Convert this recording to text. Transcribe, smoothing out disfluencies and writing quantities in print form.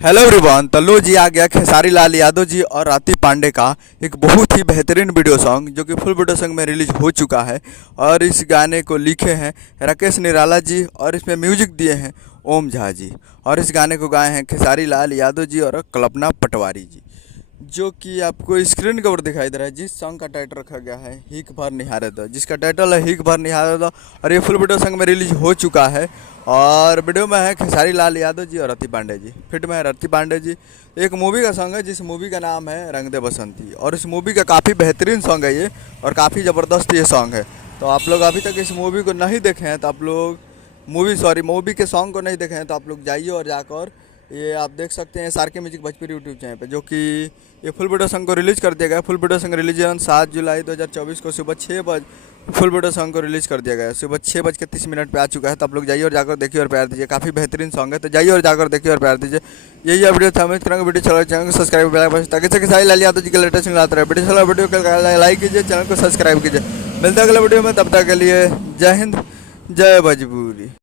Hello everyone. तो लो जी, आ गया खेसारी लाल यादव जी और राती पांडे का एक बहुत ही बेहतरीन वीडियो सॉन्ग जो कि फुल वीडियो सॉन्ग में रिलीज हो चुका है। और इस गाने को लिखे हैं राकेश निराला जी और इसमें म्यूजिक दिए हैं ओम झा जी। और इस गाने को गाए हैं खेसारी लाल यादव जी और कल्पना पटवारी जी। जो कि आपको स्क्रीन के ऊपर दिखाई दे रहा है, जिस सॉन्ग का टाइटल रखा गया है हिक भर निहारे दो, जिसका टाइटल है हिक भर निहारे दो। और ये फुल वीडियो सॉन्ग में रिलीज हो चुका है। और वीडियो में है खेसारी लाल यादव जी और रति पांडे जी, फिट में है रति पांडे जी। एक मूवी का सॉन्ग है जिस मूवी का नाम है रंग दे बसंती, और इस मूवी का काफ़ी बेहतरीन सॉन्ग है ये, और काफ़ी ज़बरदस्त ये सॉन्ग है। तो आप लोग अभी तक इस मूवी को नहीं देखे हैं तो आप लोग मूवी के सॉन्ग को नहीं देखे हैं तो आप लोग जाइए और जाकर ये आप देख सकते हैं SRK music Bhojpuri YouTube channel पे, जो कि ये फुल वीडियो सॉन्ग को रिलीज़ कर दिया गया है। फुल वीडियो सॉन्ग रिलीज 7 जुलाई 2024 को सुबह 6 बजे फुल वीडियो सॉन्ग को रिलीज़ कर दिया गया है। सुबह 6:30 पे आ चुका है। तो आप लोग जाइए और जाकर देखिए और प्यार दीजिए। काफ़ी बेहतरीन सॉन्ग है, तो जाइए और जाकर देखिए और प्यार दीजिए। यही वीडियो था। उम्मीद करूँगा वीडियो चला चैनल को सब्सक्राइब बेल ताकि से खेसारी लाल यादव जी के लेटेस्ट मिलाते रहे। वीडियो चला वीडियो को लाइक कीजिए, चैनल को सब्सक्राइब कीजिए। मिलता है अगले वीडियो में, तब तक के लिए जय हिंद जय भोजपुरी।